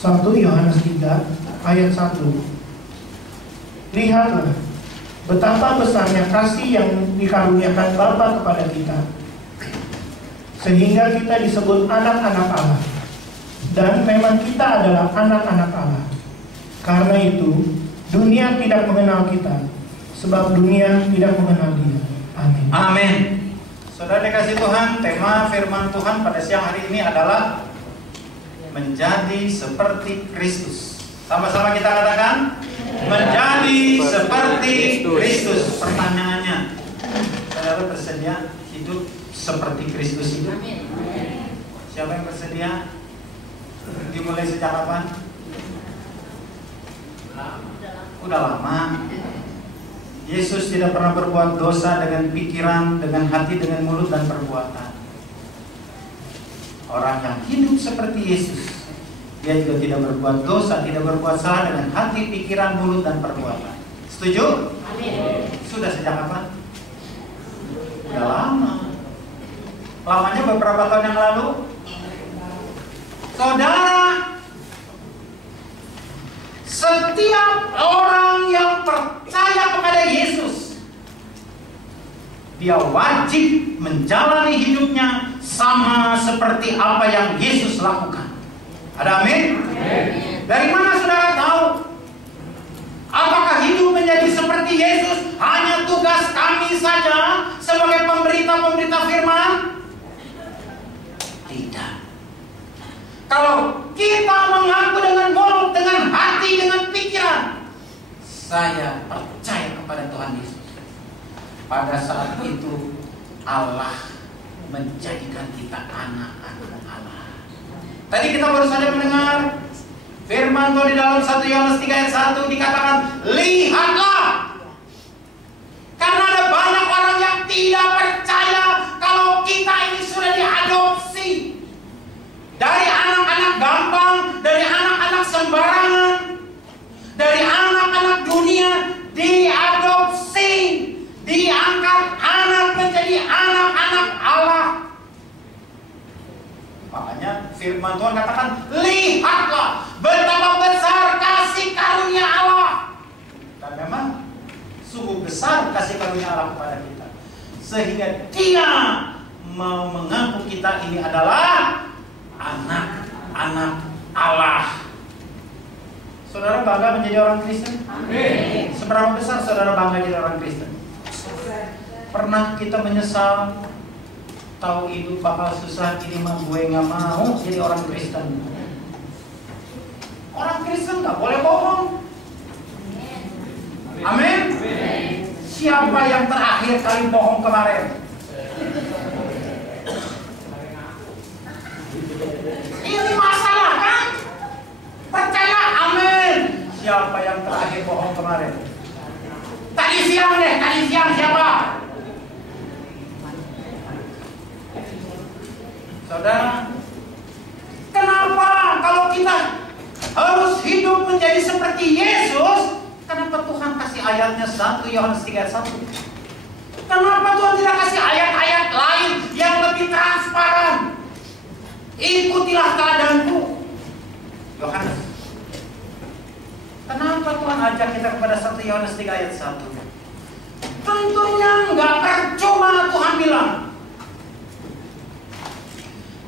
1 Yohanes 3 ayat 1. Lihatlah betapa besarnya kasih yang dikaruniakan Bapa kepada kita, sehingga kita disebut anak-anak Allah. Dan memang kita adalah anak-anak Allah. Karena itu dunia tidak mengenal kita, sebab dunia tidak mengenal Dia. Amin. Amin. Saudara dikasih Tuhan, tema firman Tuhan pada siang hari ini adalah menjadi seperti Kristus. Sama-sama kita katakan, menjadi seperti Kristus. Pertanyaannya, saudara bersedia hidup seperti Kristus itu? Siapa yang bersedia? Dimulai sejak kapan? Udah lama. Yesus tidak pernah berbuat dosa dengan pikiran, dengan hati, dengan mulut dan perbuatan. Orang yang hidup seperti Yesus, dia juga tidak berbuat dosa, tidak berbuat salah dengan hati, pikiran, mulut dan perbuatan. Setuju? Amin. Sudah sejak kapan? Udah lama. Lamanya beberapa tahun yang lalu. Saudara, setiap orang yang percaya kepada Yesus, dia wajib menjalani hidupnya sama seperti apa yang Yesus lakukan. Ada amin? Dari mana saudara tahu? Apakah hidup menjadi seperti Yesus hanya tugas kami saja sebagai pemberita-pemberita firman? Tidak. Kalau kita mengaku dengan mulut, dengan hati, dengan pikiran, saya percaya kepada Tuhan Yesus, pada saat itu Allah menjadikan kita anak-anak Allah. Tadi kita baru saja mendengar firman Tuhan di dalam 1 Yohanes 3 ayat 1 dikatakan, lihatlah. Karena ada banyak orang yang tidak percaya kalau kita ini sudah diadopsi dari anak-anak gampang, dari anak-anak sembarangan, dari anak-anak dunia, diadopsi, diangkat anak menjadi anak-anak Allah. Makanya firman Tuhan katakan, lihatlah betapa besar kasih karunia Allah. Dan memang sungguh besar kasih karunia Allah kepada kita, sehingga Dia mau mengaku kita ini adalah anak-anak Allah. Saudara bangga menjadi orang Kristen? Amin. Seberapa besar saudara bangga jadi orang Kristen? Pernah kita menyesal, tahu hidup bakal susah, ini mah gue nggak mau jadi orang Kristen. Orang Kristen nggak boleh bohong. Amin. Siapa yang terakhir kali bohong kemarin? Ini masalah kan? Percaya, amin. Siapa yang terakhir bohong kemarin? Tadi siang siapa? Saudara, kenapa kalau kita harus hidup menjadi seperti Yesus? Kenapa Tuhan kasih ayatnya 1 Yohanes 3 ayat 1? Kenapa Tuhan tidak kasih ayat-ayat lain yang lebih transparan? Ikutilah keadaanku. Yohanes. Kenapa Tuhan ajak kita kepada 1 Yohanes 3 ayat 1? Tentunya nggak percuma Tuhan bilang,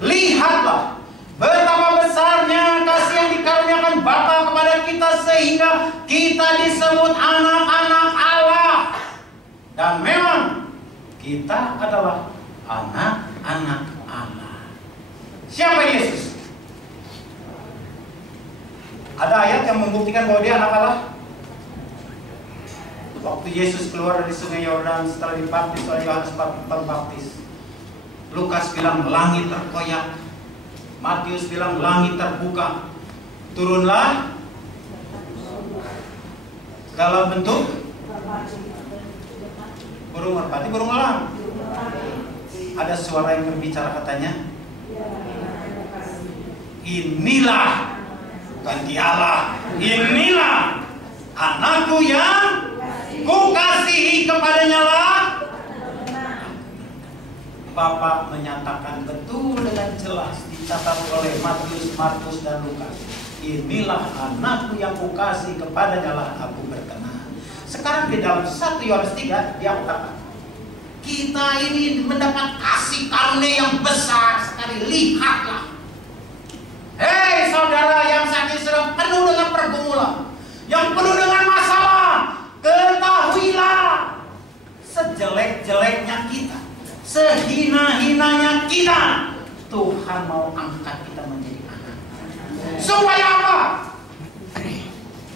lihatlah betapa besarnya kasih yang dikaruniakan Bapa kepada kita, sehingga kita disebut anak-anak Allah. Dan memang kita adalah anak-anak Allah. Siapa Yesus? Ada ayat yang membuktikan bahwa Dia anak Allah. Waktu Yesus keluar dari sungai Yordan setelah dibaptis oleh Yohanes Pembaptis, Lukas bilang langit terkoyak, Matius bilang langit terbuka, turunlah dalam bentuk burung merpati, burung elang. Ada suara yang berbicara, katanya, inilah, bukan dialah, inilah anakku yang kukasihi, kepadanya lah. Bapak menyatakan betul dengan jelas, dicatat oleh Matius, Markus dan Lukas, inilah anakku yang kukasih, kepadanya lah aku berkenan. Sekarang di dalam 1 Yohanes 3 dia katakan, kita ini mendapat kasih karunia yang besar sekali. Lihatlah, hei saudara yang saat ini sedang penuh dengan pergumulan, yang penuh dengan masalah, ketahuilah, sejelek-jeleknya kita, sehina-hinanya kita, Tuhan mau angkat kita menjadi anak. Supaya apa?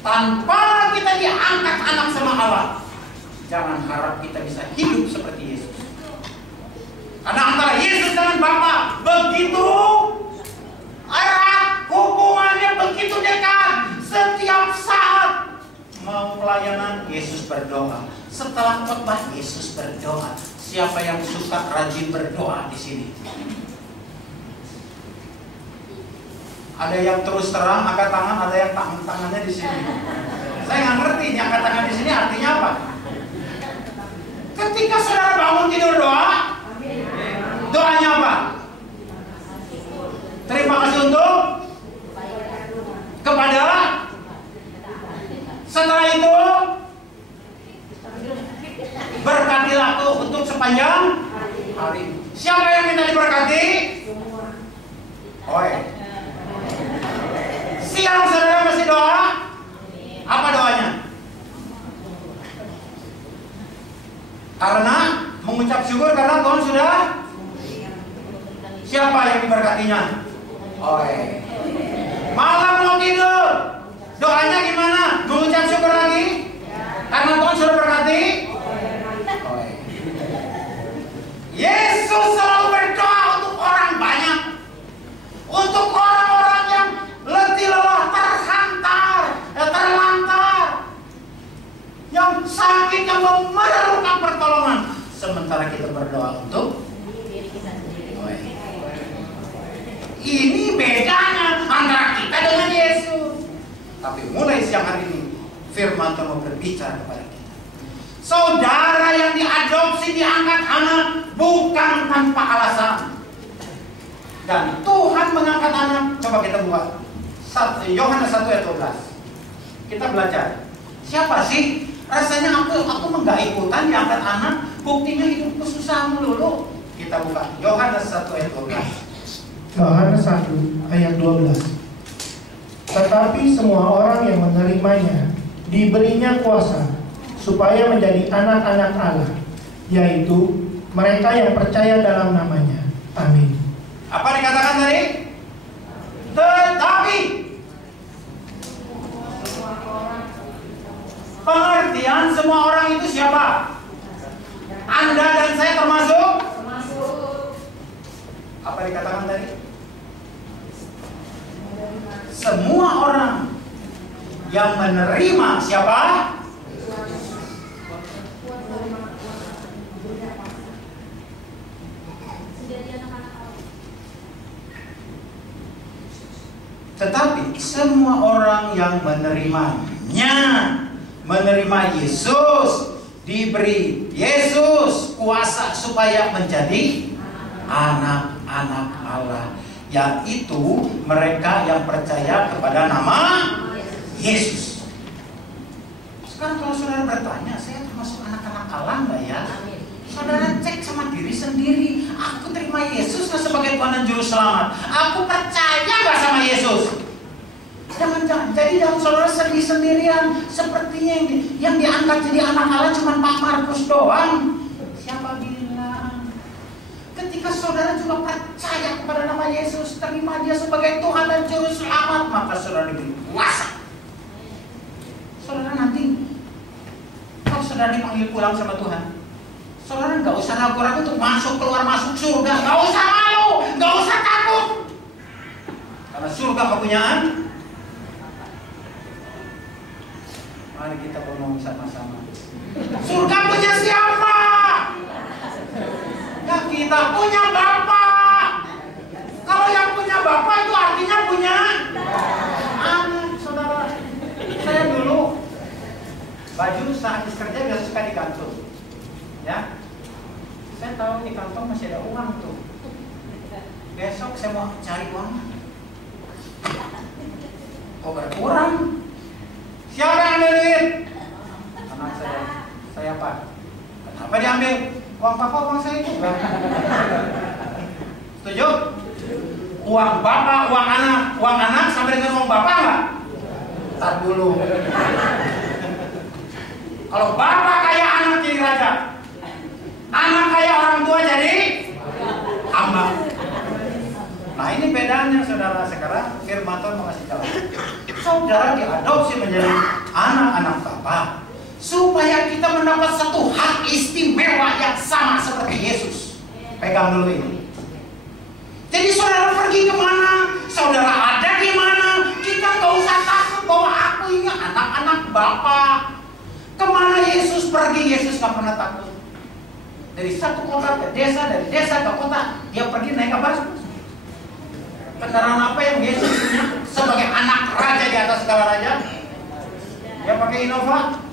Tanpa kita diangkat anak sama Allah, jangan harap kita bisa hidup seperti Yesus. Karena antara Yesus dengan Bapa begitu erat, hubungannya begitu dekat. Setiap saat mau pelayanan, Yesus berdoa. Setelah khotbah, Yesus berdoa. Siapa yang suka rajin berdoa di sini? Ada yang terus terang angkat tangan, ada yang tangannya di sini. Saya nggak ngerti ini angkat tangan di sini artinya apa. Ketika saudara bangun tidur doa, doanya apa? Terima kasih untuk kepada. Setelah itu berkatilah aku untuk sepanjang hari. Siapa yang minta diberkati? Oi. Siang saudara masih doa? Apa doanya? Karena mengucap syukur karena Tuhan sudah. Siapa yang diberkatinya? Oi. Malam mau tidur, doanya gimana? Mengucap syukur lagi? Karena Tuhan sudah berkati? Oi. Yesus selalu berdoa untuk orang banyak, untuk orang-orang yang letih lelah, terhantar, terlantar, yang sakit, yang memerlukan pertolongan. Sementara kita berdoa untuk diri kita sendiri. Ini bedanya antara kita dengan Yesus. Tapi mulai siang hari ini firman Tuhan mau berbicara kepada kita. Saudara yang diadopsi, diangkat anak bukan tanpa alasan. Dan Tuhan mengangkat anak. Coba kita buka Yohanes 1 ayat 12. Kita belajar. Siapa sih? Rasanya aku nggak ikutan diangkat anak. Buktinya hidupku susah melulu. Kita buka Yohanes 1 ayat 12. Yohanes 1 ayat 12. Tetapi semua orang yang menerimanya diberinya kuasa supaya menjadi anak-anak Allah, yaitu mereka yang percaya dalam namanya. Amin. Apa dikatakan tadi? Tetapi pengertian semua orang itu siapa? Anda dan saya termasuk? Apa dikatakan tadi? Semua orang yang menerima siapa? Tetapi semua orang yang menerimanya, menerima Yesus, diberi Yesus kuasa supaya menjadi anak-anak Allah, yaitu mereka yang percaya kepada nama Yesus. Sekarang kalau saudara bertanya, saya termasuk anak-anak Allah nggak ya? Saudara cek sama diri sendiri. Aku terima Yesus sebagai Tuhan dan Juru Selamat. Aku percaya nggak sama Yesus? Jangan-jangan. Jadi jangan saudara sedih sendirian. Sepertinya yang diangkat jadi anak Allah cuma Pak Markus doang. Siapa bilang? Ketika saudara juga percaya kepada nama Yesus, terima Dia sebagai Tuhan dan Juru Selamat, maka saudara diberi kuasa. Saudara nanti, kalau saudara dipanggil pulang sama Tuhan, saudara nggak usah ragu-ragu untuk masuk keluar masuk surga, nggak usah malu, nggak usah takut, karena surga kepunyaan. Mari kita ngomong sama-sama. Surga punya siapa? Ya kita punya Bapa. Kalau yang punya Bapa itu artinya punya anak, saudara. Saya dulu baju sehabis kerja biasa suka digantung. Ya, saya tahu di kantong masih ada uang tuh. Besok saya mau cari uang. kok berkurang? Siapa yang ambil duit? Anak saya. Saya Pak. Kenapa diambil? Uang papa, uang saya juga. Setuju? Uang bapak, uang anak sama dengan uang bapak nggak? Ntar dulu. Kalau bapak kaya, anak jadi raja. Anak kaya, orang tua jadi hamba. Nah ini bedanya saudara. Sekarang firman Tuhan mau kasih tahu. Saudara diadopsi menjadi anak-anak Bapa supaya kita mendapat satu hak istimewa yang sama seperti Yesus. Pegang dulu ini. Jadi saudara pergi kemana, saudara ada di mana, kita nggak usah takut bahwa aku ini anak-anak Bapa. Kemana Yesus pergi, Yesus nggak pernah takut. Dari satu kota ke desa, dari desa ke kota, dia pergi naik apa? Kendaraan apa yang Yesus punya sebagai anak raja di atas segala raja? Dia pakai Innova?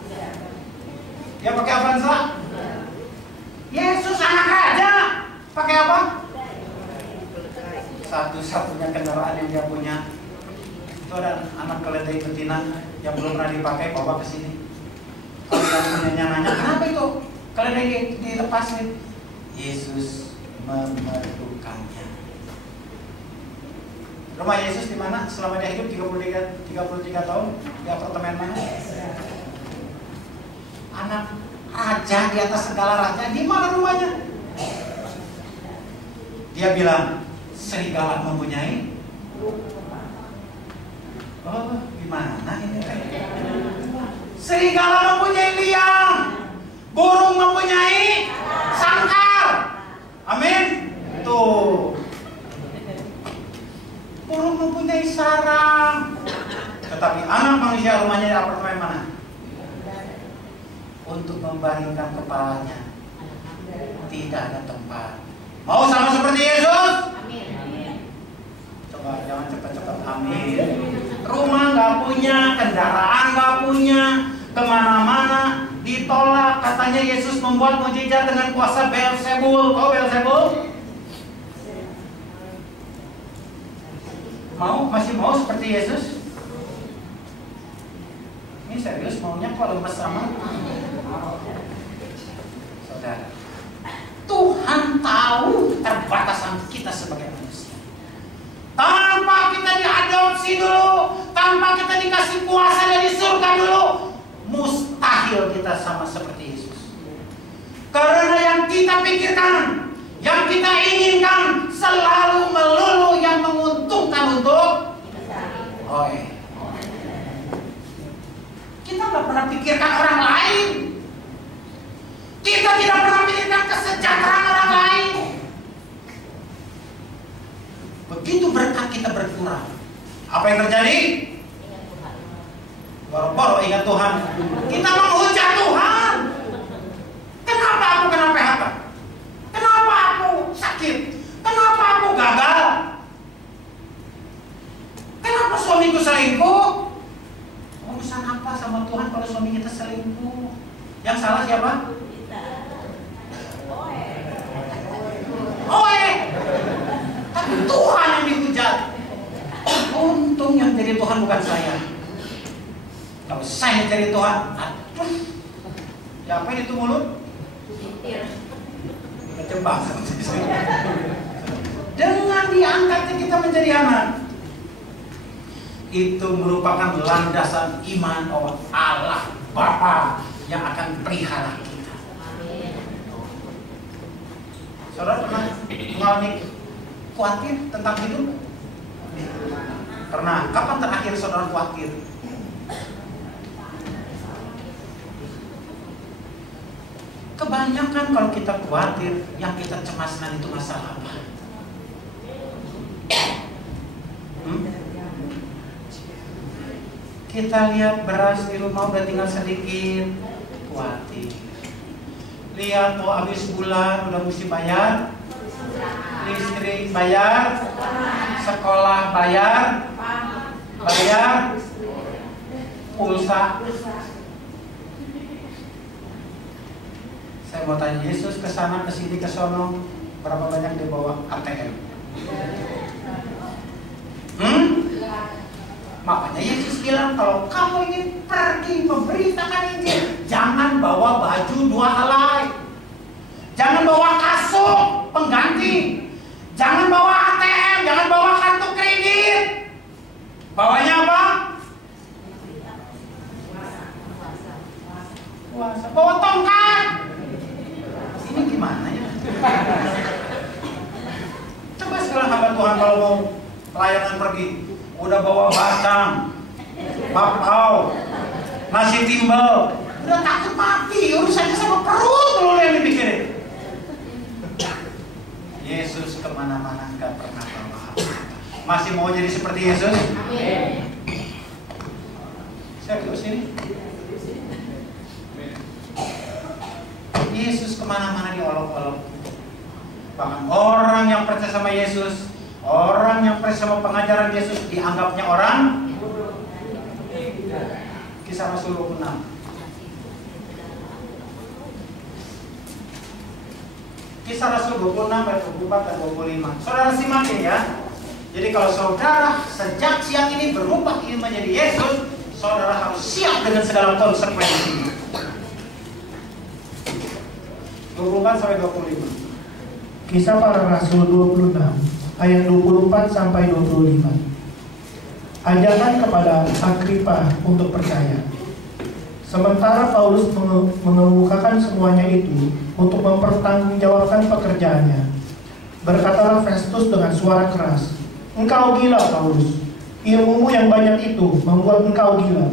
Dia pakai Avanza? Yesus anak raja pakai apa? Satu-satunya kendaraan yang dia punya itu ada anak keledai betina yang belum pernah dipakai, bawa ke sini. Kalau yang nanya, kenapa itu keledai dilepasin? Yesus memerlukannya. Rumah Yesus di mana? Selama dia hidup 33 tahun di apartemen mana? Anak raja di atas segala raja, di mana rumahnya? Dia bilang, serigala mempunyai. Oh, gimana ini? Serigala mempunyai liang, burung mempunyai sangkar. Amin. Tuh. Burung mempunyai sarang, tetapi anak manusia rumahnya di apartemen mana? Untuk membaringkan kepalanya tidak ada tempat. Mau sama seperti Yesus? Coba jangan cepat-cepat amin. Rumah nggak punya, kendaraan nggak punya, kemana-mana ditolak. Katanya Yesus membuat mujizat dengan kuasa Beelzebul. Kau Beelzebul? Masih mau seperti Yesus? Ini serius maunya kok lemes sama? Saudara, Tuhan tahu keterbatasan kita sebagai manusia. Tanpa kita diadopsi dulu, tanpa kita dikasih kuasa dari surga dulu, mustahil kita sama seperti Yesus. Karena yang kita pikirkan, yang kita inginkan selalu melulu yang menguntungkan untuk kita nggak pernah pikirkan orang lain. Kita tidak pernah pikirkan kesejahteraan orang lain. Begitu berkat kita berkurang, apa yang terjadi? Boro-boro ingat Tuhan. Kita menghujat Tuhan. Kenapa aku kena PHK? Kenapa aku sakit? Kenapa aku gagal? Kenapa suamiku selingkuh? Urusan apa sama Tuhan kalau suami kita selingkuh? Yang salah siapa? Tapi Tuhan yang dihujat. Untung yang jadi Tuhan bukan saya. Kalau saya jadi Tuhan, aduh, siapa itu mulut? Kecembang. Dengan diangkatnya kita menjadi anak, itu merupakan landasan iman bahwa Allah Bapa yang akan pelihara kita. Saudara pernah mengalami khawatir tentang hidup? Pernah. Kapan terakhir saudara khawatir? Kebanyakan kalau kita khawatir, yang kita cemaskan itu masalah apa? Kita lihat beras di rumah udah tinggal sedikit, khawatir. Lihat mau habis bulan udah mesti bayar, listrik bayar, sekolah bayar, pulsa. Saya mau tanya, Yesus ke sana, ke sini, ke sono, berapa banyak dia bawa ATM? Makanya Yesus bilang kalau kamu ingin pergi memberitakan Injil, jangan bawa baju 2 helai, jangan bawa kasut pengganti, jangan bawa ATM, jangan bawa kartu kredit. Bawanya apa? Puasa. Bawa tongkat. Ini gimana ya? Coba sekarang hamba Tuhan kalau mau pelayanan pergi, udah bawa batang, papau, nasi timbel, udah takut mati, urusannya sama perut dulu yang dipikirin. Yesus kemana-mana nggak pernah bawa apa. Masih mau jadi seperti Yesus? Saya ke sini. Yesus kemana-mana diolok-olok. Bahkan orang yang percaya sama Yesus, orang yang percaya sama pengajaran Yesus dianggapnya orang. Kisah Rasul 26. Kisah Rasul 26 ayat 24 dan 25. Saudara simak ya. Jadi kalau saudara sejak siang ini berubah ingin menjadi Yesus, saudara harus siap dengan segala konsekuensi. 24 sampai 25. Kisah Para Rasul 26 ayat 24 sampai 25. Ajakan kepada Agripa untuk percaya. Sementara Paulus mengemukakan semuanya itu untuk mempertanggungjawabkan pekerjaannya, berkatalah Festus dengan suara keras, "Engkau gila, Paulus. Ilmumu yang banyak itu membuat engkau gila."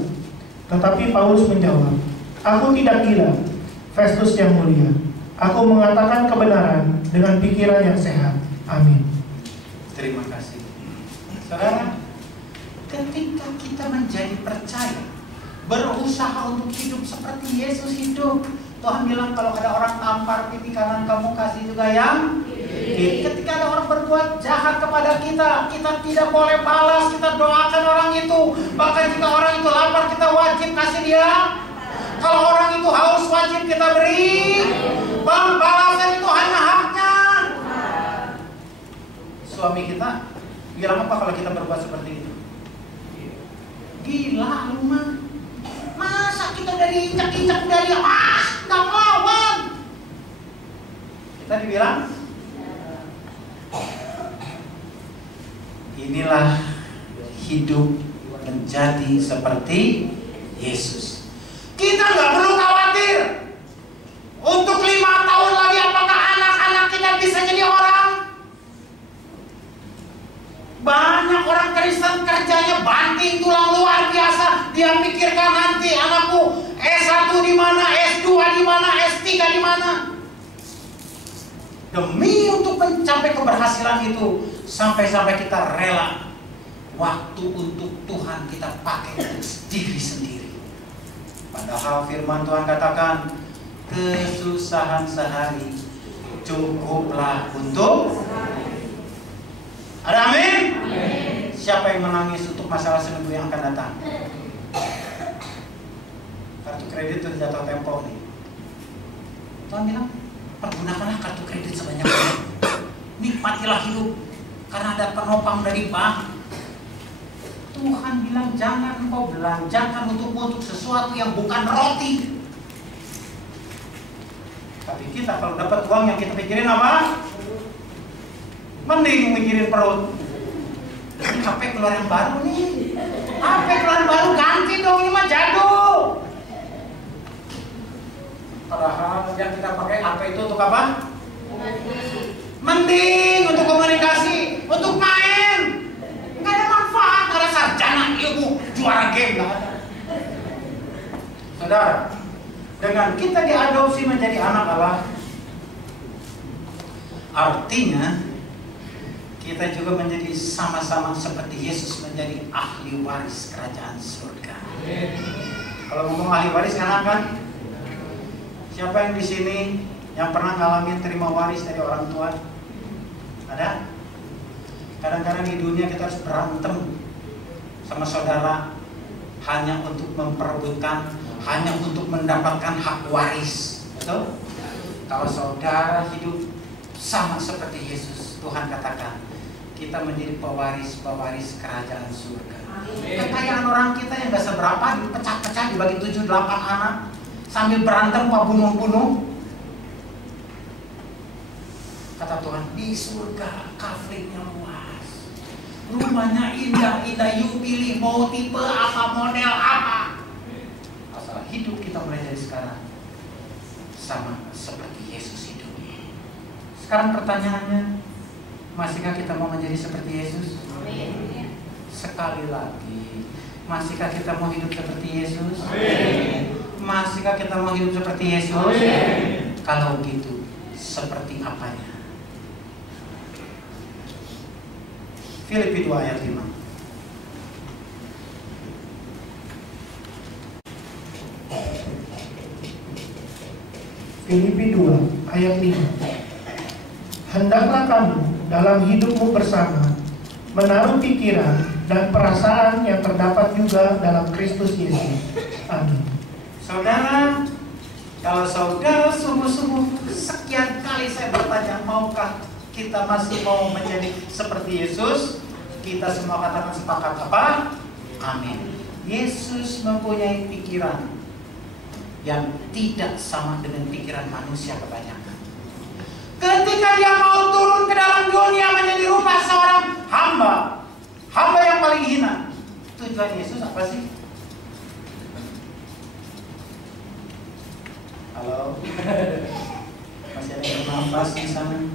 Tetapi Paulus menjawab, "Aku tidak gila, Festus yang mulia. Aku mengatakan kebenaran dengan pikiran yang sehat." Amin. Terima kasih. Saudara, ketika kita menjadi percaya, berusaha untuk hidup seperti Yesus hidup, Tuhan bilang kalau ada orang tampar pipi kanan kamu, kasih juga yang kiri. Ketika ada orang berbuat jahat kepada kita, kita tidak boleh balas, kita doakan orang itu. Bahkan jika orang itu lapar, kita wajib kasih dia. Kalau orang itu haus, wajib kita beri. Pembalasan itu hanya haknya. Suami kita bilang apa kalau kita berbuat seperti itu? Gila lu mah. Masa kita dari injak-injak dari nggak lawan? Kita dibilang inilah hidup menjadi seperti Yesus. Kita nggak perlu khawatir. Untuk 5 tahun lagi apakah anak-anak kita bisa jadi orang? Banyak orang Kristen kerjanya banting tulang luar biasa. Dia pikirkan nanti anakku S1 di mana, S2 di mana, S3 di mana. Demi untuk mencapai keberhasilan itu, sampai-sampai kita rela waktu untuk Tuhan kita pakai untuk diri sendiri. Padahal firman Tuhan katakan, kesusahan sehari cukuplah untuk. Ada amin? Siapa yang menangis untuk masalah seminggu yang akan datang? Kartu kredit sudah jatuh tempo nih. Tuhan bilang, pergunakanlah kartu kredit sebanyak-banyaknya. Nikmatilah hidup karena ada penopang dari bank. Tuhan bilang jangan engkau belanjakan untuk sesuatu yang bukan roti. Tapi kita kalau dapat uang yang kita pikirin apa? Mending mikirin perut. HP keluar yang baru nih. HP keluar yang baru, ganti dong, ini mah jadul. Padahal yang kita pakai HP itu untuk apa? Mending untuk komunikasi, untuk main. Nggak ada manfaat, nggak ada sarjana ilmu, juara game nggak ada. Saudara, dengan kita diadopsi menjadi anak Allah, artinya kita juga menjadi sama-sama seperti Yesus menjadi ahli waris kerajaan surga. Kalau ngomong ahli waris enak kan? Siapa yang di sini yang pernah ngalamin terima waris dari orang tua? Ada? Kadang-kadang di dunia kita harus berantem sama saudara hanya untuk memperebutkan, hanya untuk mendapatkan hak waris. Betul? Kalau saudara hidup sama seperti Yesus, Tuhan katakan kita menjadi pewaris-pewaris kerajaan surga. Kekayaan orang kita yang gak seberapa dipecah-pecah dibagi 7-8 anak sambil berantem mau bunuh-bunuh. Kata Tuhan, di surga kaflingnya luas, rumahnya indah-indah, you pilih mau tipe apa, model apa. Asal hidup kita mulai dari sekarang sama seperti Yesus hidup. Sekarang pertanyaannya, masihkah kita mau menjadi seperti Yesus? Sekali lagi, masihkah kita mau hidup seperti Yesus? Masihkah kita mau hidup seperti Yesus? Kalau gitu, seperti apanya? Filipi 2 ayat 5. Filipi 2 ayat 5. Hendaklah kamu dalam hidupmu bersama menaruh pikiran dan perasaan yang terdapat juga dalam Kristus Yesus. Amin. Saudara, kalau saudara sungguh-sungguh, sekian kali saya bertanya, maukah kita masih mau menjadi seperti Yesus? Kita semua katakan sepakat apa? Amin. Yesus mempunyai pikiran yang tidak sama dengan pikiran manusia kebanyakan. Ketika dia mau turun ke dalam dunia menjadi rupa seorang hamba yang paling hina, tujuan Yesus apa sih? Halo? Masih ada yang bernafas di sana?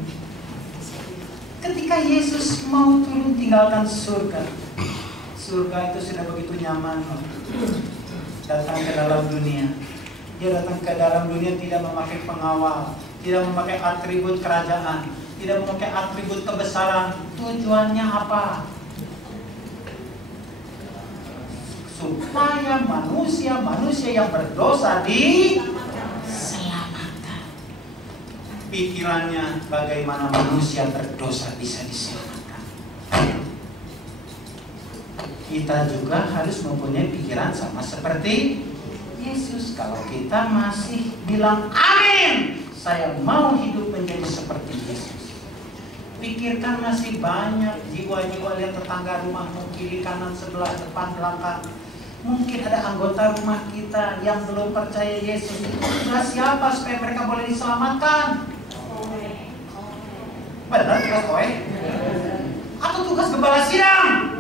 Ketika Yesus mau turun tinggalkan surga, surga itu sudah begitu nyaman, datang ke dalam dunia. Dia datang ke dalam dunia tidak memakai pengawal, tidak memakai atribut kerajaan, tidak memakai atribut kebesaran. Tujuannya apa? Supaya manusia yang berdosa diselamatkan. Pikirannya bagaimana manusia berdosa bisa diselamatkan. Kita juga harus mempunyai pikiran sama seperti Yesus. Kalau kita masih bilang amin, saya mau hidup menjadi seperti Yesus. Pikirkan masih banyak jiwa-jiwa lihat tetangga rumahmu, kiri kanan sebelah depan belakang. Mungkin ada anggota rumah kita yang belum percaya Yesus. Tugas siapa supaya mereka boleh diselamatkan? Benar tugas kowe? Atau tugas gembala sidang?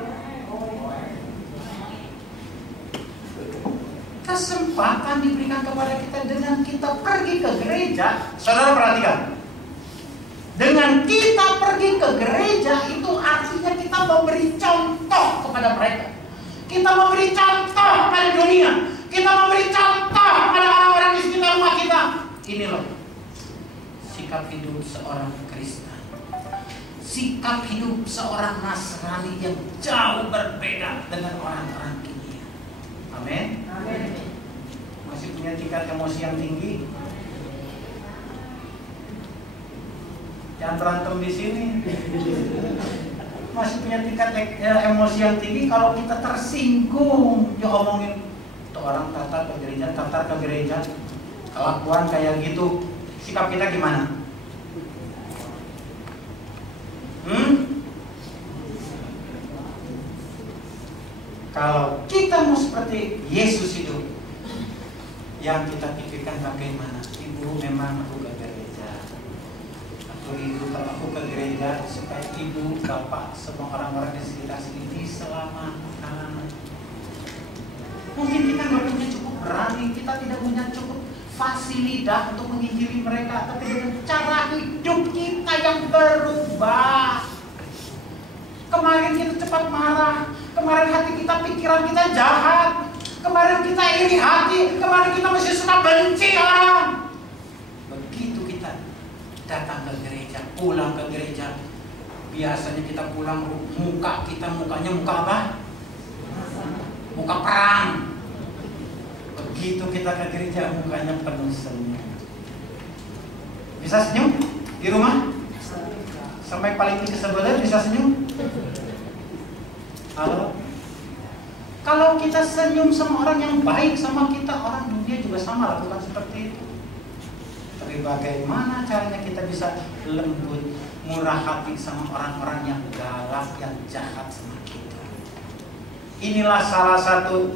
Kesempatan diberikan kepada kita dengan kita pergi ke gereja. Saudara perhatikan, dengan kita pergi ke gereja itu artinya kita memberi contoh kepada mereka. Kita memberi contoh kepada dunia. Kita memberi contoh kepada orang-orang di sekitar rumah kita. Ini loh sikap hidup seorang Kristen, sikap hidup seorang Nasrani yang jauh berbeda dengan orang-orang dunia. Amin. Masih punya tingkat emosi yang tinggi? Jangan berantem di sini. Masih punya tingkat emosi yang tinggi, kalau kita tersinggung, diomongin tuh orang tatar ke gereja, kelakuan kayak gitu, sikap kita gimana? Kalau kita mau seperti Yesus hidup, yang kita pikirkan bagaimana? Ibu, memang aku ke gereja. Aku ke gereja supaya ibu, bapak, semua orang-orang di sekitar sini diselamatkan. Mungkin kita nggak punya cukup berani, kita tidak punya cukup fasilitas untuk menginjili mereka, tapi dengan cara hidup kita yang berubah. Kemarin kita cepat marah, kemarin hati kita, pikiran kita jahat, kemarin kita iri hati, kemarin kita masih suka benci orang. Begitu kita datang ke gereja, pulang ke gereja, biasanya kita pulang mukanya muka apa? Muka perang. Begitu kita ke gereja, mukanya penuh senyum. Bisa senyum di rumah? Sampai paling tinggi sebelah bisa senyum? Halo? Kalau kita senyum sama orang yang baik sama kita, orang dunia juga sama lakukan seperti itu. Tapi bagaimana caranya kita bisa lembut, murah hati sama orang-orang yang galak, yang jahat sama kita? Inilah salah satu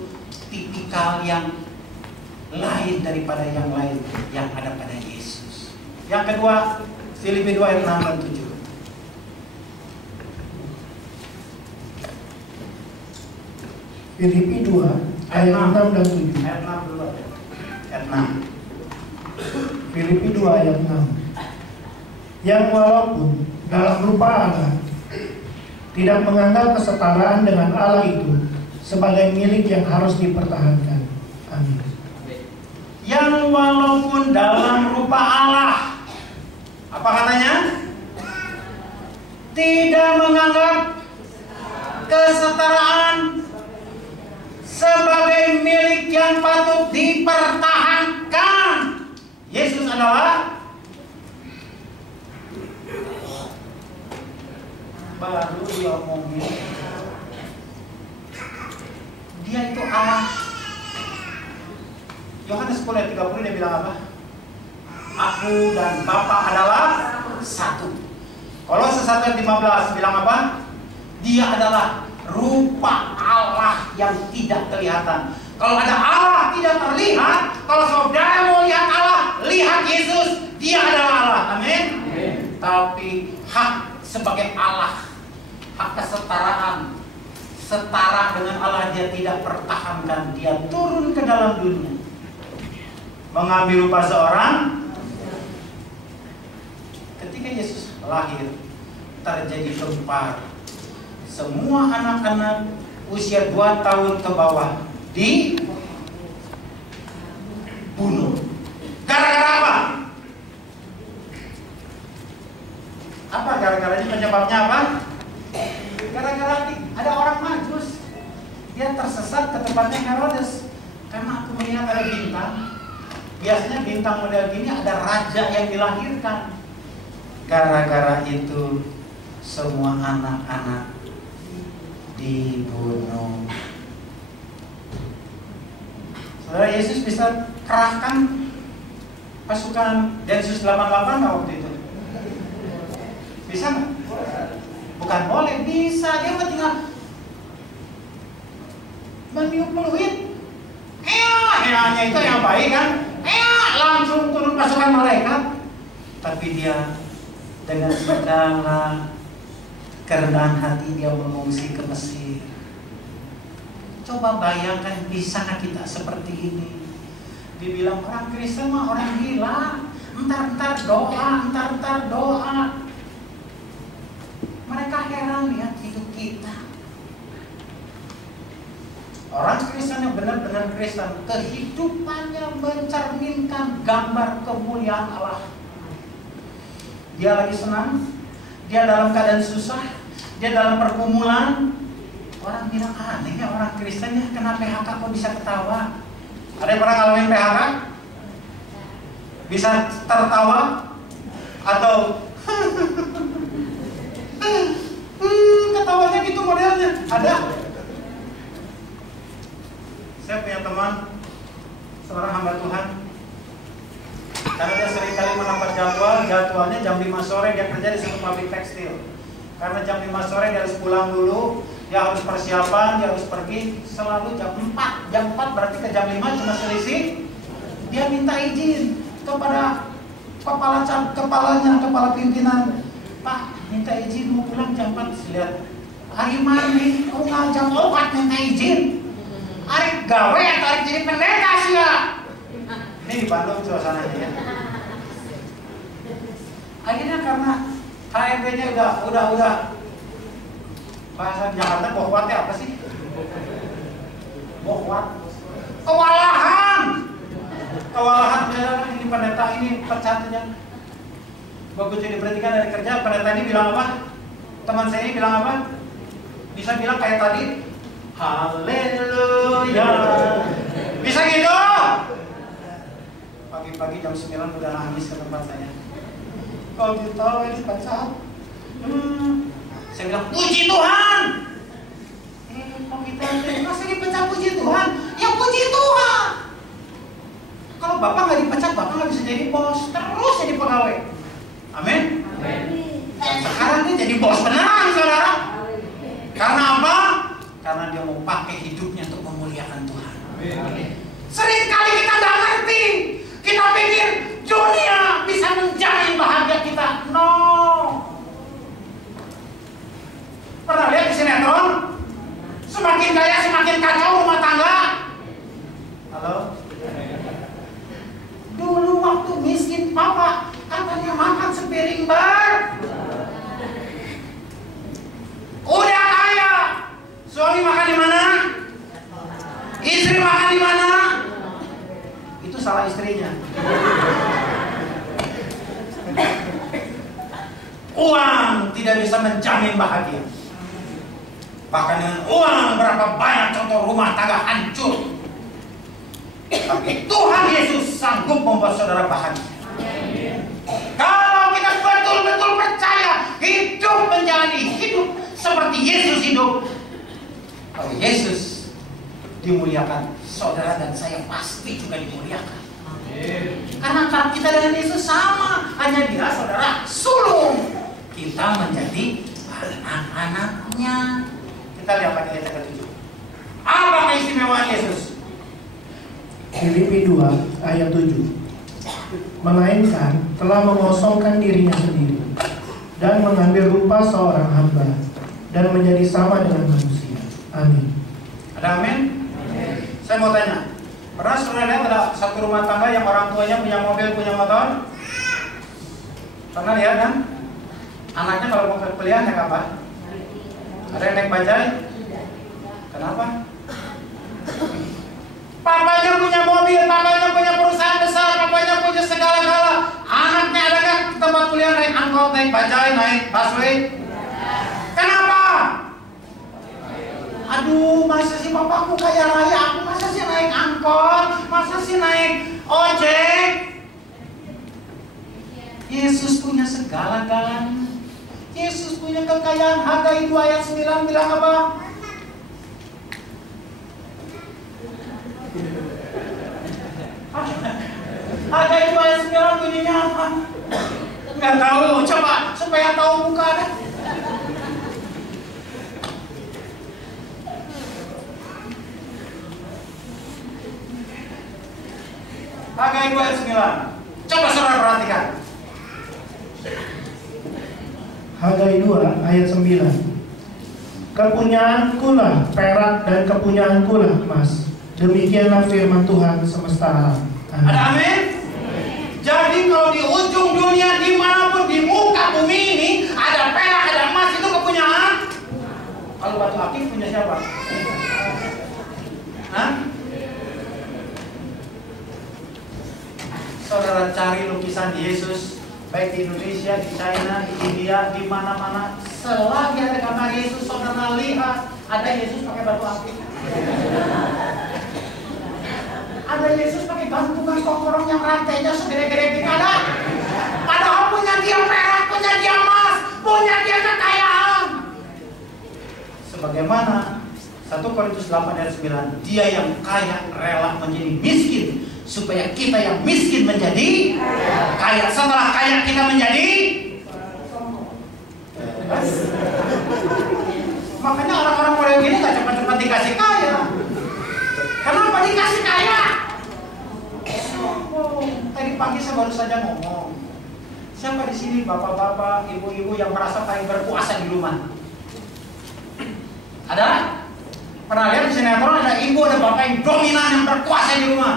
tipikal yang lain daripada yang lain yang ada pada Yesus. Yang kedua, Filipi 2 ayat 6 dan 7. Filipi 2 ayat 6 dan 7. Ayat 6 dulu. Ayat 6. Filipi 2 ayat 6. Yang walaupun dalam rupa Allah tidak menganggap kesetaraan dengan Allah itu sebagai milik yang harus dipertahankan. Amin. Yang walaupun dalam rupa Allah, apa katanya? Tidak menganggap kesetaraan sebagai milik yang patut dipertahankan. Yesus adalah baru diomongin, dia itu Allah. Yohanes 10 ayat 30 dia bilang apa? Aku dan Bapa adalah satu. Kolose 1 ayat 15 bilang apa? Dia adalah rupa Allah yang tidak kelihatan. Kalau ada Allah tidak terlihat, kalau saudara mau lihat Allah, lihat Yesus, dia adalah Allah. Amin. Tapi hak sebagai Allah, hak kesetaraan, setara dengan Allah dia tidak pertahankan. Dia turun ke dalam dunia, mengambil rupa seorang. Ketika Yesus lahir, terjadi gempar. Semua anak-anak usia 2 tahun ke bawah dibunuh. Gara-gara apa? Apa gara-garanya, penyebabnya apa? Gara-gara ada orang Majus. Dia tersesat ke tempatnya Herodes. Karena aku melihat ada bintang. Biasanya bintang model gini ada raja yang dilahirkan. Gara-gara itu semua anak-anak dibunuh. Saudara, Yesus bisa kerahkan pasukan Densus 88 nggak waktu itu? Bisa nggak? Bukan boleh, bisa. Dia tinggal meniup peluit. Nya itu yang baik kan? Langsung turun pasukan malaikat. Tapi dia dengan segala kerendahan hati dia mengungsi ke Mesir. Coba bayangkan, bisa kita seperti ini? Dibilang orang Kristen mah orang gila, entar doa. Mereka heran lihat hidup kita. Orang Kristen yang benar-benar Kristen, kehidupannya mencerminkan gambar kemuliaan Allah. Dia lagi senang, dia dalam keadaan susah, dia dalam pergumulan. Orang bilang, aneh ya orang Kristen ya, kena PHK kok bisa ketawa? Ada yang pernah ngalamin PHK? Bisa tertawa? Atau ketawanya gitu modelnya? Ada? Saya punya teman, seorang hamba Tuhan. Karena dia sering kali mendapat jadwalnya jam 5 sore dia kerja di satu pabrik tekstil. Karena jam 5 sore dia harus pulang dulu, dia harus persiapan, dia harus pergi selalu jam 4. Jam 4 berarti ke jam 5 cuma selisih. Dia minta izin kepada kepala pimpinan. Pak, minta izin mau pulang jam 4. Lihat, hari mana kau ngajak obat minta izin? Hari gawe atau hari jadi pendeta sih ya? Ini di Bandung suasananya ya. Akhirnya karena HRD-nya udah bahasa Jakarta bohwat apa sih? Bohwat. Kewalahan ini pendeta ini pecatnya. Begitu diberhentikan dari kerja, pendeta ini bilang apa? Teman saya ini bilang apa? Bisa bilang kayak tadi, haleluya. Bisa gitu? Pagi-pagi jam 9 udah nangis ke tempat saya. Kalau ditaruh ini pecat. Saya bilang, puji Tuhan. Kok kita masa dipecat puji Tuhan? Ya puji Tuhan. Kalau Bapak nggak dipecat, Bapak nggak bisa jadi bos. Terus jadi pegawai. Amin. Dan sekarang dia jadi bos beneran, saudara. Karena apa? karena dia mau pakai hidupnya untuk memuliakan Tuhan. Seringkali kita nggak ngerti. Kita pikir dunia bisa menjamin bahagia kita. No. Pernah lihat di sinetron? Semakin kaya semakin kacau rumah tangga. Halo? Dulu waktu miskin papa katanya makan sepiring bar. Udah kaya, suami makan di mana? Istri makan di mana? Itu salah istrinya. Uang tidak bisa menjamin bahagia. Bahkan dengan uang berapa banyak contoh rumah tangga hancur. Tapi Tuhan Yesus sanggup membuat saudara bahagia. Kalau kita betul-betul percaya hidup menjalani hidup seperti Yesus hidup, kalau Yesus dimuliakan, saudara dan saya pasti juga dimuliakan. Karena cara kita dengan Yesus sama, hanya dia saudara sulung. Kita menjadi anak-anaknya. Kita lihat pada ayat ke-7. Apa keistimewaan Yesus? Filipi 2 ayat 7. Melainkan telah mengosongkan dirinya sendiri dan mengambil rupa seorang hamba dan menjadi sama dengan manusia. Amin. Ada amin? Saya mau tanya, pernah saudara lihat ada satu rumah tangga yang orang tuanya punya mobil, punya motor? Pernah lihat kan? Anaknya kalau mau kuliah naik apa? Ada yang naik bajai? Kenapa? Papanya punya mobil, papanya punya perusahaan besar, papanya punya segala-gala. Anaknya ada nggak ke tempat kuliah naik angkot, naik bajai, naik busway? Kenapa? Aduh, masa sih bapakku kaya raya, aku masa sih naik angkot, masa sih naik ojek? Yesus punya segala-galanya. Yesus punya kekayaan. Hagai 2 ayat 9 bilang apa? Hagai 2 ayat 9 bunyinya apa? Nggak tahu, coba supaya tahu buka deh. Hagai 2 ayat 9. Coba saudara perhatikan. Hagai 2 ayat 9. Kepunyaanku lah perak dan kepunyaanku lah emas. Demikianlah firman Tuhan semesta alam. Ada amin? Jadi kalau di ujung dunia dimanapun di muka bumi ini ada perak, ada emas, itu kepunyaan. Kalau batu akik punya siapa? Hah? Saudara cari lukisan Yesus, baik di Indonesia, di China, di India, di mana-mana, selagi ada gambar Yesus, saudara lihat ada Yesus pakai batu akik. Ada Yesus pakai gantungan kokorong yang rantainya segede-gede gini, ada. Padahal punya dia perak, punya dia emas, punya dia kekayaan. Sebagaimana 1 Korintus 8 ayat 9, dia yang kaya rela menjadi miskin supaya kita yang miskin menjadi kaya. Setelah kaya kita menjadi makanya orang-orang model gini gak cepat-cepat dikasih kaya. Kenapa dikasih kaya? Tadi pagi saya baru saja ngomong. Siapa di sini bapak-bapak, ibu-ibu yang merasa paling berkuasa di rumah? Ada? Pernah lihat di sinetron ada ibu, ada bapak yang dominan yang berkuasa di rumah?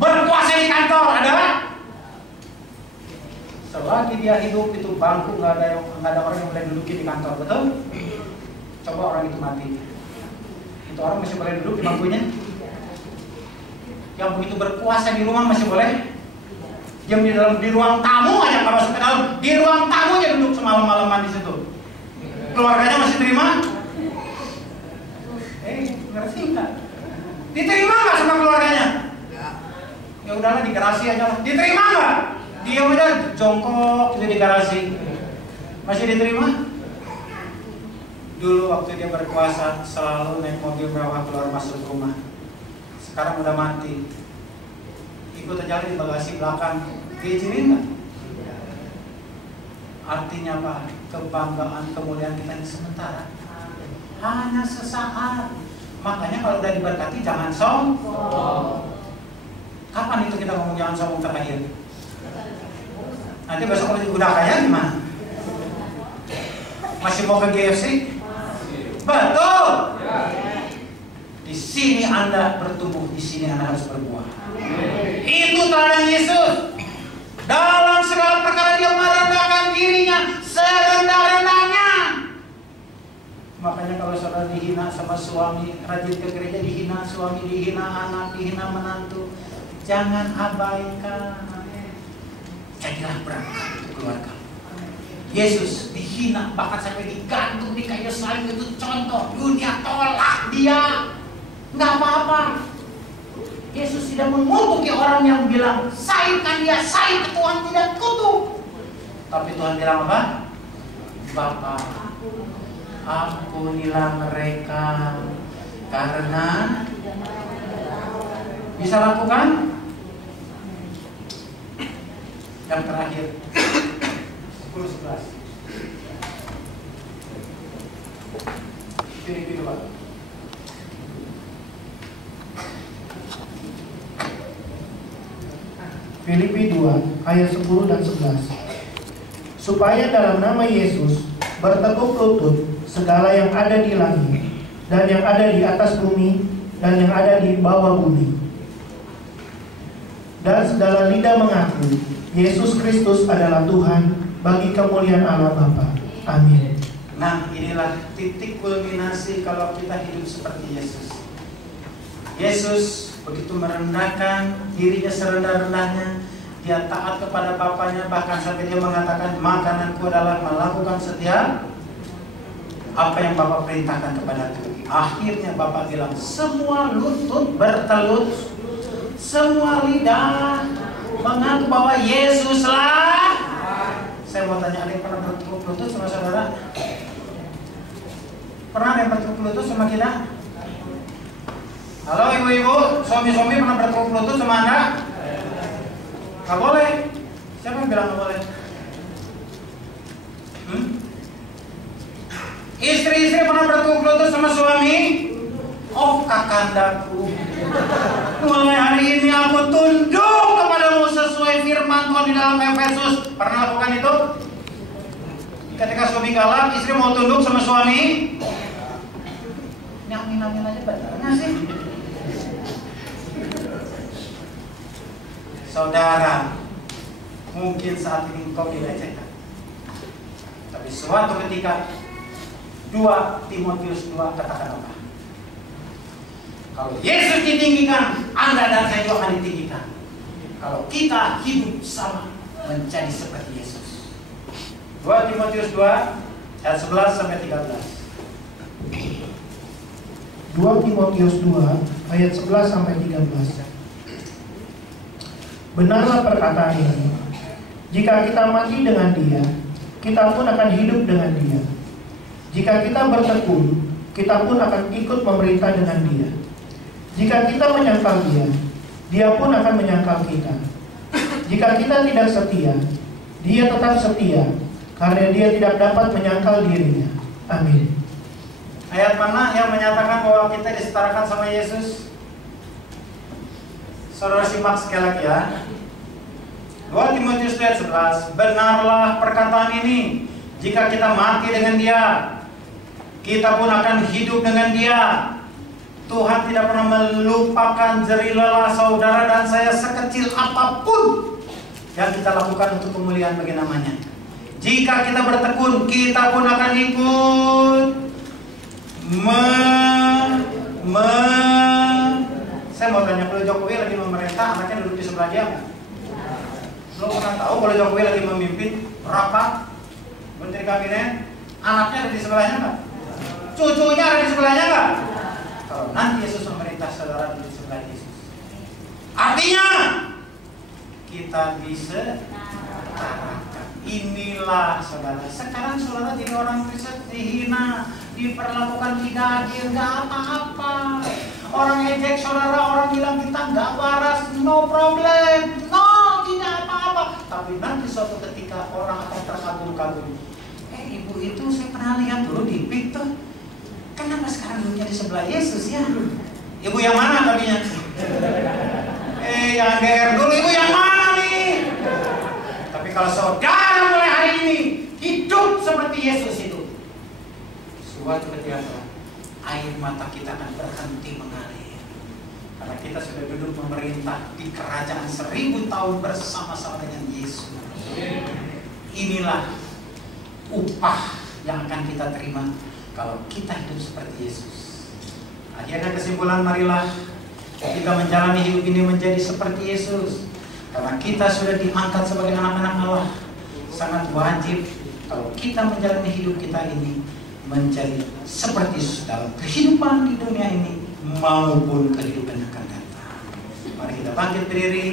Berkuasa di kantor, ada? Selagi dia hidup itu bangku nggak ada orang yang boleh dudukin di kantor, betul? Coba orang itu mati, itu orang masih boleh duduk di bangkunya? Yang begitu berkuasa di rumah masih boleh? Yang di ruang tamu aja nggak masuk ke dalam, di ruang tamu aja duduk semalam-malaman di situ. Keluarganya masih terima? Ngerti nggak? Diterima nggak sama keluarganya? Ya udahlah, di garasi aja lah. Diterima nggak? Dia udah jongkok itu di garasi. Masih diterima? Dulu waktu dia berkuasa selalu naik mobil mewah keluar masuk rumah. Sekarang udah mati, ikut aja di bagasi belakang, diizinin nggak? Artinya apa? Kebanggaan, kemuliaan kita ini sementara. hanya sesaat. Makanya kalau udah diberkati jangan sombong. Kapan itu kita ngomong jangan sombong terakhir? Nanti besok kalau udah kaya gimana? Masih mau ke GFC? Betul. Di sini Anda bertumbuh, di sini Anda harus berbuah. Itu teladan Yesus. Dalam segala perkara dia merendahkan dirinya serendah-rendahnya. Makanya kalau saudara dihina sama suami, rajin ke gereja dihina suami, dihina anak, dihina menantu, jangan abaikan. Jadilah berangkat untuk keluarga. Yesus dihina bahkan sampai digantung di kayu salib, itu contoh. Dunia tolak dia, nggak apa-apa. Yesus tidak mengutuki orang yang bilang sahibkan dia, sahib, Tuhan tidak kutuk. Tapi Tuhan bilang apa? Bapa, ampunilah mereka karena bisa lakukan. Yang terakhir 10-11 Filipi 2. Filipi 2 ayat 10 dan 11. Supaya dalam nama Yesus bertekuk lutut segala yang ada di langit dan yang ada di atas bumi dan yang ada di bawah bumi, dan segala lidah mengaku Yesus Kristus adalah Tuhan bagi kemuliaan Allah Bapa. Amin. Nah, inilah titik kulminasi kalau kita hidup seperti Yesus. Yesus begitu merendahkan dirinya serendah-rendahnya, dia taat kepada Bapaknya, bahkan sampai dia mengatakan makananku adalah melakukan setiap apa yang Bapak perintahkan kepadaku. Akhirnya Bapak bilang semua lutut bertelut, semua lidah mengaku bahwa Yesuslah. Saya mau tanya, ada yang pernah bertekuk lutut sama saudara? Pernah ada yang bertekuk lutut sama kita? Halo ibu-ibu, suami-suami pernah bertekuk lutut sama Anda? Gak boleh. Siapa yang bilang gak boleh? Istri-istri pernah bertekuk lutut sama suami? Oh kakandaku, mulai hari ini aku tunduk kepadamu sesuai firman Tuhan di dalam Efesus. Pernah lakukan itu? Ketika suami galak, istri mau tunduk sama suami. Ini amin-amin aja benar nggak sih? Saudara, mungkin saat ini engkau dilecehkan, tapi suatu ketika 2 Timotius 2 katakan apa? Kalau Yesus ditinggikan, Anda dan saya juga akan ditinggikan. Kalau kita hidup sama, menjadi seperti Yesus. 2 Timotius 2 ayat 11 sampai 13. 2 Timotius 2 ayat 11 sampai 13. Benarlah perkataan ini, jika kita mati dengan Dia, kita pun akan hidup dengan Dia. Jika kita bertekun, kita pun akan ikut memerintah dengan Dia. Jika kita menyangkal Dia, Dia pun akan menyangkal kita. Jika kita tidak setia, Dia tetap setia, karena Dia tidak dapat menyangkal dirinya. Amin. Ayat mana yang menyatakan bahwa kita disetarakan sama Yesus? Saudara simak sekali lagi ya. 2 Timotius ayat 11. Benarlah perkataan ini, jika kita mati dengan Dia, kita pun akan hidup dengan Dia. Tuhan tidak pernah melupakan jerih lelah saudara dan saya sekecil apapun yang kita lakukan untuk kemuliaan bagi namanya. Jika kita bertekun, kita pun akan ikut Saya mau tanya, kalau Jokowi lagi memerintah, anaknya duduk di sebelah dia nggak? Lo pernah tahu kalau Jokowi lagi memimpin rapat menteri kabinet, anaknya ada di sebelahnya nggak? Cucunya ada di sebelahnya nggak? Kalau nanti Yesus memerintah, saudara di sebelah Yesus. Artinya kita bisa inilah saudara. Sekarang saudara jadi orang Kristen dihina, diperlakukan tidak adil, nggak apa-apa. Orang ejek saudara, orang bilang kita nggak waras, no problem, no, tidak apa-apa. Tapi nanti suatu ketika orang akan terkagum-kagum. Ibu itu saya pernah lihat dulu di PIK tuh, Kenapa sekarang duduknya di sebelah Yesus ya? Ibu yang mana tadinya? Jangan GR dulu, ibu yang mana nih? Tapi kalau saudara mulai hari ini hidup seperti Yesus itu, suatu ketika air mata kita akan berhenti mengalir. Karena kita sudah duduk memerintah di kerajaan 1000 tahun bersama-sama dengan Yesus. Inilah upah yang akan kita terima kalau kita hidup seperti Yesus. Akhirnya kesimpulan, marilah kita menjalani hidup ini menjadi seperti Yesus. Karena kita sudah diangkat sebagai anak-anak Allah, sangat wajib kalau kita menjalani hidup kita ini menjadi seperti Yesus dalam kehidupan di dunia ini maupun kehidupan yang akan datang. Mari kita bangkit berdiri,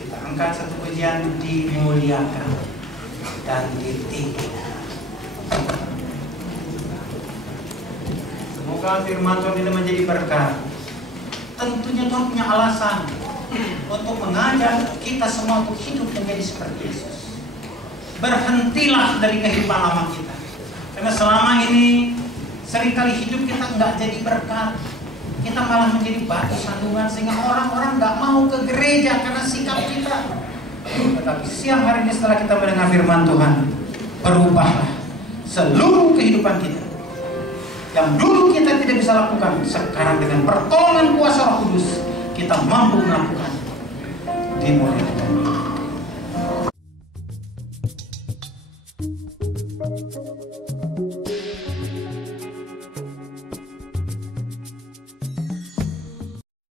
kita angkat satu pujian, dimuliakan dan ditinggikan. Semoga firman Tuhan ini menjadi berkat. Tentunya Tuhan punya alasan untuk mengajak kita semua untuk hidup menjadi seperti Yesus. Berhentilah dari kehidupan lama kita. Karena selama ini seringkali hidup kita nggak jadi berkat. Kita malah menjadi batu sandungan sehingga orang-orang nggak mau ke gereja karena sikap kita. Tetapi siang hari ini setelah kita mendengar firman Tuhan, berubahlah seluruh kehidupan kita. Yang dulu kita tidak bisa lakukan, sekarang dengan pertolongan kuasa Roh Kudus kita mampu melakukan. Dimuliakan.